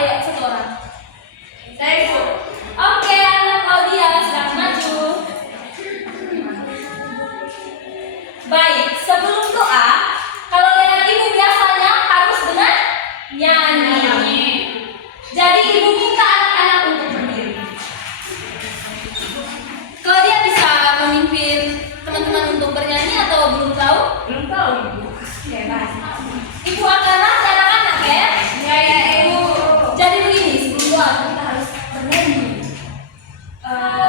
Ayo, satu orang. Saya Ibu. Oke, anak Claudia sedang maju. Baik, sebelum doa, kalau dengan ibu biasanya harus dengan nyanyi. Jadi ibu minta anak-anak untuk berdiri. Claudia bisa memimpin teman-teman untuk bernyanyi atau belum tahu? Belum tahu Ibu. Bebas. Ibu akan latih anak-anak ya? Ya Ibu. Jadi begini, sebelum doa kita harus bernyanyi.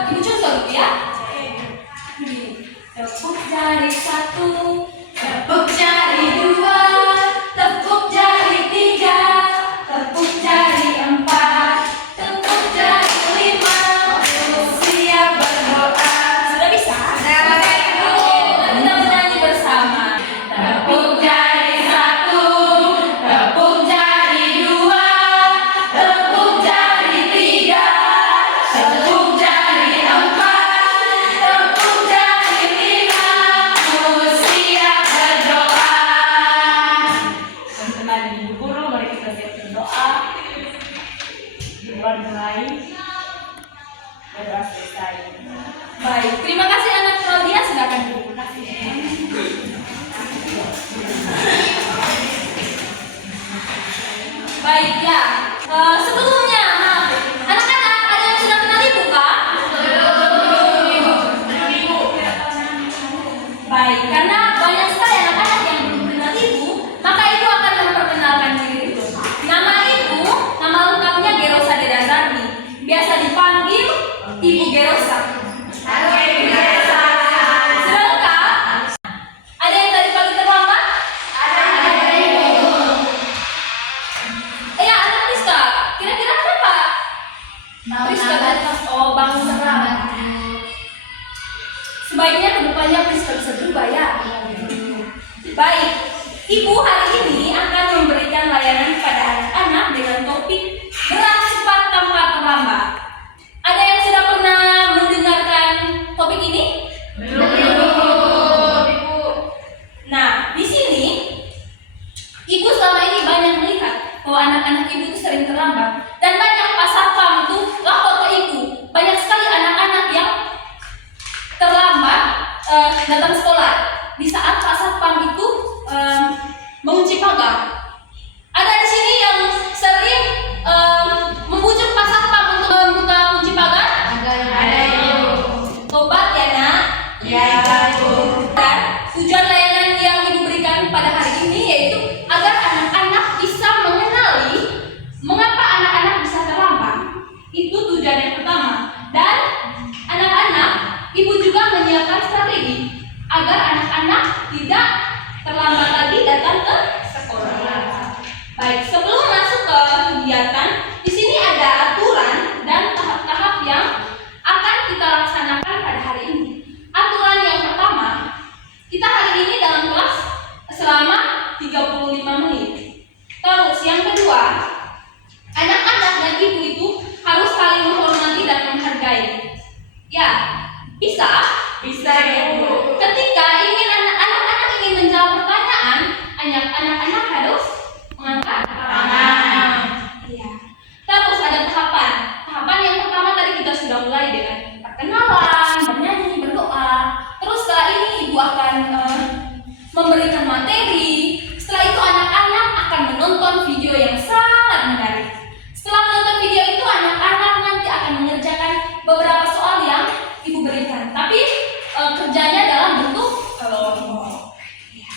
Ibu contoh dulu ya. Tepuk jari satu, tepuk jari dua, tepuk jari tiga, tepuk jari empat, tepuk jari lima. Siap berdoa. Sudah bisa? Kita bernyanyi bersama. Tepuk jari satu, tepuk jari dua, tepuk jari tiga, tepuk jari empat, tepuk jari lima. Siap berdoa. Teman-teman Ibu Guru, mari kita siap berdoa. Mulai. Berdoa selesai. Baik, terima kasih anak Claudia, silakan Bu. Baik ya, sebelumnya maaf, anak-anak ada yang sudah kenal ibu kah? Baik, karena banyak sekali anak-anak yang belum kenal ibu, maka ibu akan memperkenalkan diri dulu. Nama ibu, nama lengkapnya Gerosa Dedasarni, biasa dipanggil Ibu Gerosa. Halo Ibu Gerosa. Sudah lengkap? Ada yang tadi pagi terlambat? Ada Ibu. Ya, anak Priska, kira-kira kenapa? Priska datang, oh bangun terlambat. Sebaiknya kedepannya Priska bisa berubah ya. Baik, Ibu hari ini akan memberikan layanan kepada anak-anak dengan topik gerak cepat tanpa terlambat. Ada yang sudah pernah mendengarkan topik ini? Belum Ibu. Nah, di sini Ibu selama ini banyak melihat bahwa anak-anak Ibu itu sering terlambat dan banyak Pak Satpam itu lapor ke Ibu. Banyak sekali anak-anak yang terlambat datang sekolah di saat Pak Satpam itu mengunci pagar. Ada di sini yang sering membujuk Pak Satpam untuk membuka kunci pagar? Ada Ibu. Tobat ya nak. Ya Ibu. Dan tujuan layanan yang Ibu berikan pada hari ini yaitu agar anak-anak bisa mengenali mengapa anak-anak bisa terlambat. Itu tujuan yang pertama. Dan anak-anak, Ibu juga menyiapkan strategi agar anak-anak tidak terlambat lagi datang ke sekolah. Baik, sebelum masuk ke kegiatan, di sini ada aturan dan tahap-tahap yang akan kita laksanakan pada hari ini. Aturan yang pertama, kita hari ini dalam kelas selama 35 menit. Terus yang kedua, anak-anak dan ibu itu harus saling menghormati dan menghargai. Ya, bisa? Bisa Ibu. Ketika anak-anak ingin menjawab pertanyaan, anak-anak harus mengangkat tangan. Iya. Terus ada tahapan. Tahapan yang pertama tadi kita sudah mulai dengan perkenalan, bernyanyi, berdoa. Terus setelah ini ibu akan memberikan materi. Setelah itu anak-anak akan menonton video yang sangat menarik. Setelah menonton video itu anak-anak nanti akan mengerjakan beberapa soal yang ibu berikan. Tapi kerjanya dalam bentuk kelompok. Ya.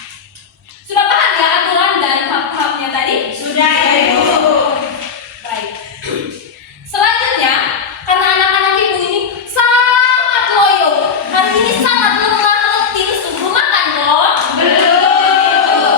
Sudah paham ya aturan dan tahap-tahapnya tadi? Sudah Ibu. Baik. Selanjutnya, karena anak-anak ibu ini sangat loyo, hari ini sangat lemah letih, sebelum makan loh. Belum.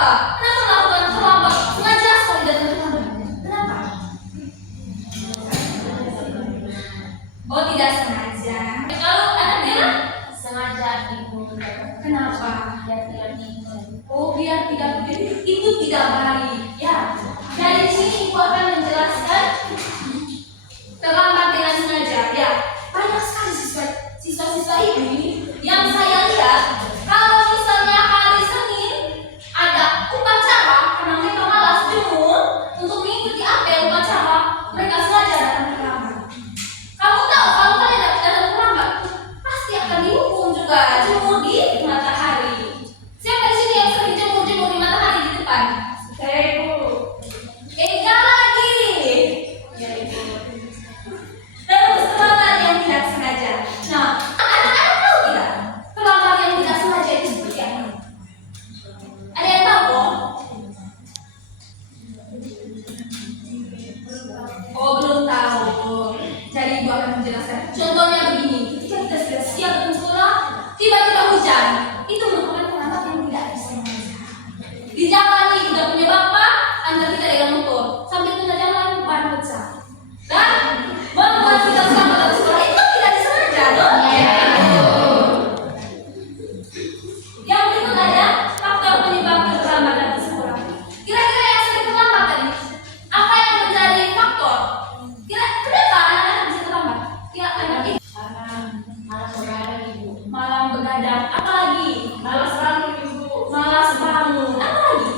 Kenapa? Kenapa melakukan terlambat? Sengaja sekali datang terlambat. Kenapa? Oh, tidak sengaja. Kalau anak Bella? Sengaja ibu. Kenapa? Biar tidak bingung. Oh, biar tidak begitu. Itu tidak baik. Ya. Dari sini ibu akan menjelaskan terlambat dengan sengaja. Ya. Banyak sekali siswa-siswa ini yang saya lihat kalau misalnya hari Senin ada upacara karena mereka malas jemur untuk mengikuti apel upacara, mereka sengaja datang terlambat. Kamu tahu kalau kalian datang terlambat pasti akan dihukum juga jemur di matahari. Siapa di sini yang sering jemur di matahari di depan? Saya ibu. Enggak lagi. Ya ibu. Terus terlambat yang tidak sengaja. Nah, anak-anak tahu tidak? Terlambat yang tidak sengaja itu seperti apa? Ada yang tahu kok? Oh, belum tahu. Jadi ibu akan menjelaskan. Contohnya begini, ketika kita sudah siap untuk sekolah, tiba-tiba hujan. Itu merupakan terlambat yang tidak disengaja. Di jalan ini kita punya bapak, antar kita dengan motor. Sampai tengah jalan ban pecah. Dan membuat kita selamat dari sekolah itu tidak disengaja, loh. Yang berikut ada faktor penyebab keterlambatan di sekolah. Kira-kira yang sering terlambat tadi, apa yang menjadi faktor? Kenapa anak-anak bisa terlambat? Ya, anak itu Malas begadang ibu. malam begadang. Apa lagi? Malas bangun ibu. Malas bangun. Apa lagi?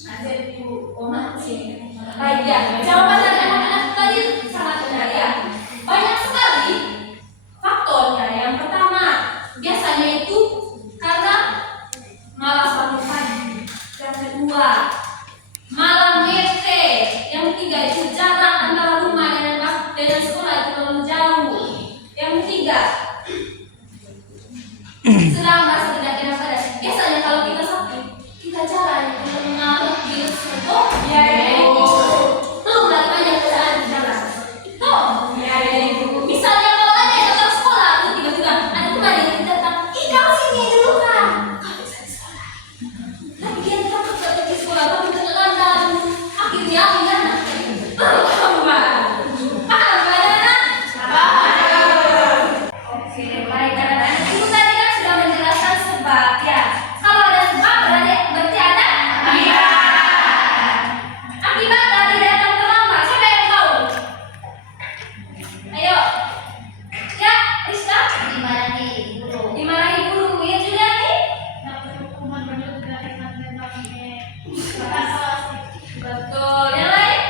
Ada ibu. Oh, masih. Baik ya. Jawaban dari anak-anak tadi sangat benar ya. Banyak sekali faktornya. Yang pertama, biasanya itu karena malas bangun pagi. Yang kedua, malam mete. Yang ketiga itu jarak antara rumah dengan sekolah itu terlalu jauh. Yang ketiga, sedang merasa tidak enak badan. Biasanya kalau kita sakit, kita jalan untuk mengaruh di sekolah. Ya ibu. Belum lagi banyak kerjaan di jalan. Tuh. Ya ibu. Misalnya kalau ada yang datang sekolah, tuh tiba-tiba ada teman yang datang, ih kamu sini dulu kan? Kamu bisa di sekolah. Tapi dia takut datang di sekolah, tapi terkadang akhirnya ingat. Paham kan anak? Oke, baik anak-anak. Ibu tadi kan sudah menjelaskan sebab ya. Kalau ada sebab berarti ada akibat dari datang terlambat. Siapa yang tahu? Ayo. Ya, Rizka. Dimarahi guru. Dimarahi guru. Ya, Juliani. Dapat hukuman benar dari matematiknya. Betul. Yang lain?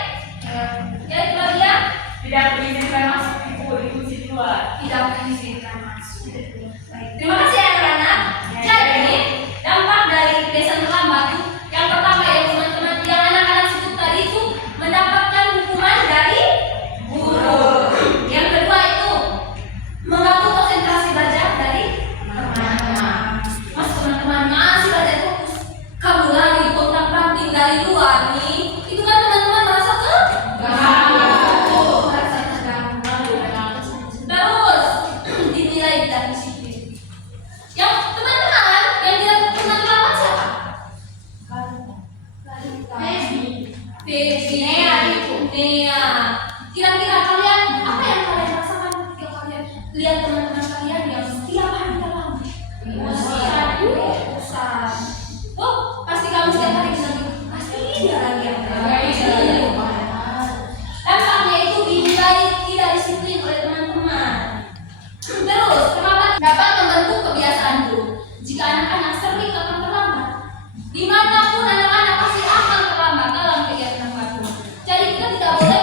Ya, Claudia. Tidak berizinkan masuk ibu sini luar. Tidak mengizinkan masuk. Baik. Terima kasih anak-anak. Jadi, dampak dari kebiasaan terlambat itu yang pertama ya teman-teman, yang anak-anak sebut tadi itu mendapatkan hukuman dari guru. Yang kedua itu mengganggu konsentrasi belajar dari teman-teman. Mas teman-teman masih belajar fokus. Kamu lagi kontak-kontak dari luar nih. Itu kan teman-teman merasa terganggu. Terus dinilai tidak disiplin. Yang teman-teman yang tidak pernah terlambat siapa? Baby, Nea. Kira-kira kalian apa yang kalian rasakan ketika kalian lihat teman-teman kalian yang setiap hari terlambat? Bosan. Oh, pasti kamu setiap hari bilang gitu. Pasti dia lagi yang terlambat. Dampaknya itu dinilai tidak disiplin oleh teman-teman. Terus, terlambat dapat membentuk kebiasaan buruk. Jika anak-anak sering akan terlambat, dimanapun anak-anak pasti akan terlambat dalam kegiatan apapun. Jadi kita tidak boleh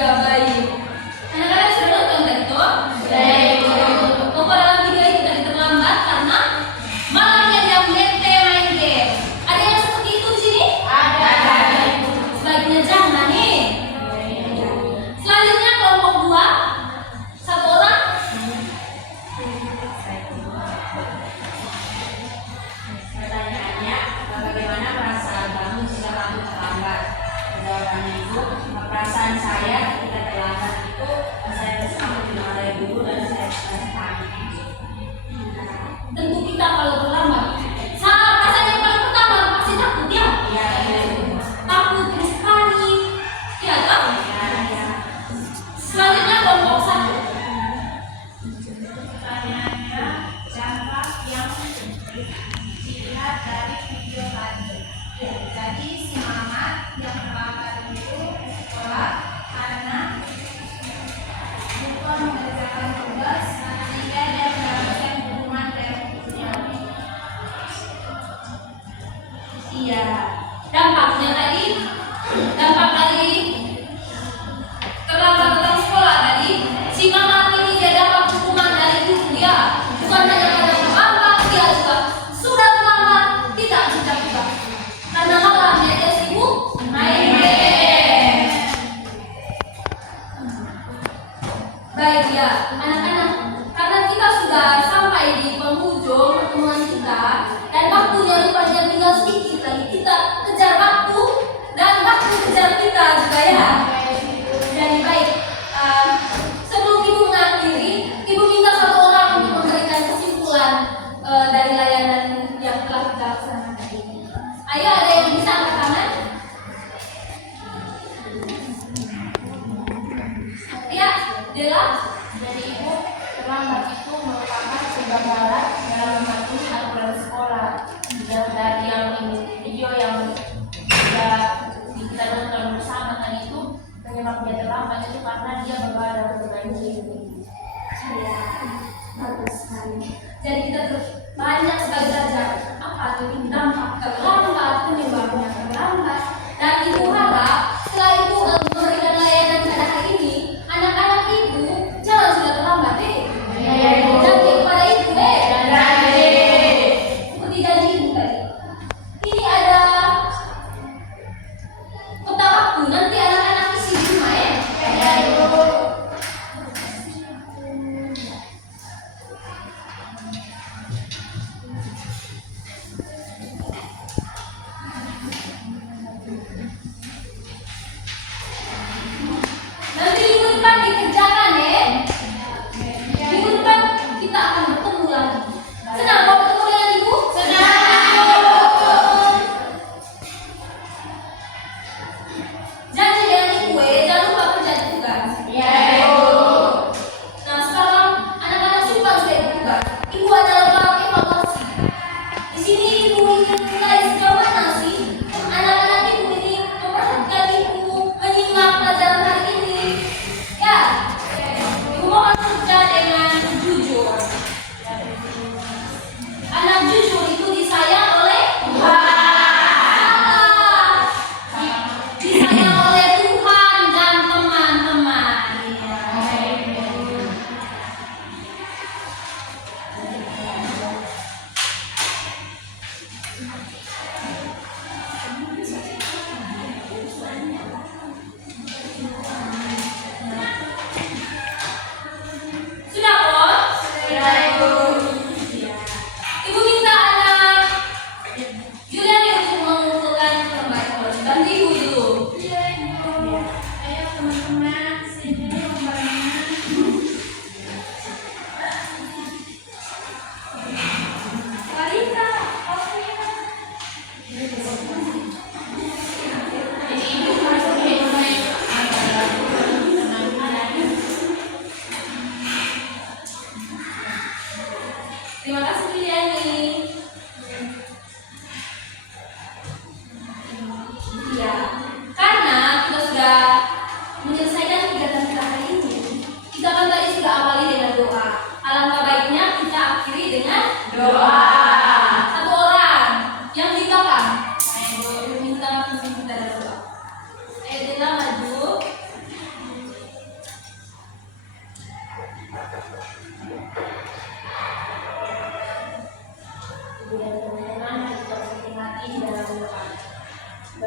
Iya, baik. Anak-anak sudah nonton tadi toh? Peperangan video itu tadi terlambat karena malamnya dia bete main game. Ada yang seperti itu di sini? Ada. Sebagian jangan nih. Selanjutnya kelompok 2. Satu orang. Pertanyaannya, bagaimana perasaan kamu jika kamu terlambat? Jawabannya itu, perasaan saya ketika terlambat itu saya bersama dengan dari dulu dan saya takut. Tentu kita kalau terlambat. Salah perasaan yang paling pertama pasti takut ya. Iya, Takut terus panik. Iya toh? Selanjutnya kelompok 1. Pertanyaannya, dampak yang dilihat dari video tadi. Ya, jadi si Mama yang terlambat itu sekolah karena lupa mengerjakan tugas sehingga dia mendapatkan hukuman dari ibunya. Iya. Dampak dari terlambat datang sekolah tadi, si mama ini dia dapat hukuman dari ibu dia. Bukan hanya karena terlambat, dia juga sudah terlambat, tidak juga. Karena malamnya dia sibuk main game. Baik ya, anak-anak, karena kita sudah sampai di penghujung pertemuan kita dan waktunya rupanya tinggal sedikit lagi, kita kejar waktu dan waktu kejar kita juga ya. Jadi baik, sebelum ibu mengakhiri, ibu minta satu orang untuk memberikan kesimpulan dari layanan yang telah kita laksanakan ini. Ayo, ada yang bisa angkat tangan? Ya, Dela. Jadi ibu, terlambat itu merupakan kegagalan dalam mematuhi aturan sekolah. Yang dari yang video yang sudah kita nonton bersama tadi itu penyebab dia terlambat itu karena dia begadang bermain game. Ya, bagus sekali. Jadi kita banyak sekali belajar apa itu dampak terlambat, penyebabnya terlambat. Dan ibu harap setelah ibu memberikan layanan pada hari ini, anak-anak ibu jangan sudah terlambat deh. Janji kepada ibu seperti janji ibu tadi. Ini ada peta waktu, nanti anak-anak isi di rumah ya.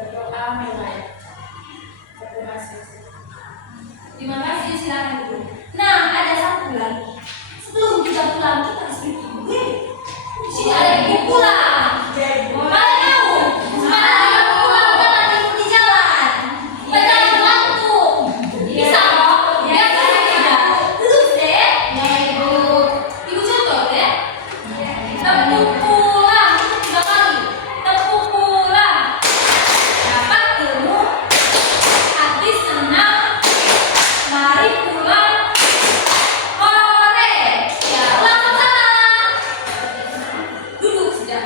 berdoa mulai. Terima kasih. Terima kasih, silakan dulu. Nah, ada satu lagi. Sebelum kita pulang, kita harus bikin gue. Di sini ada ibu pulang. Kalian tahu? Sekarang kita pulang jangan tidur di jalan. Pegang waktu. Bisa kok? Biar saya tidak. Terus deh. Ya ibu. Ibu contoh deh. Tepuk pulang 3 kali. Tepuk pulang. Dapat ilmu. Hati senang. Mari pulang. Hore. Ya, langsung sana. Duduk saja.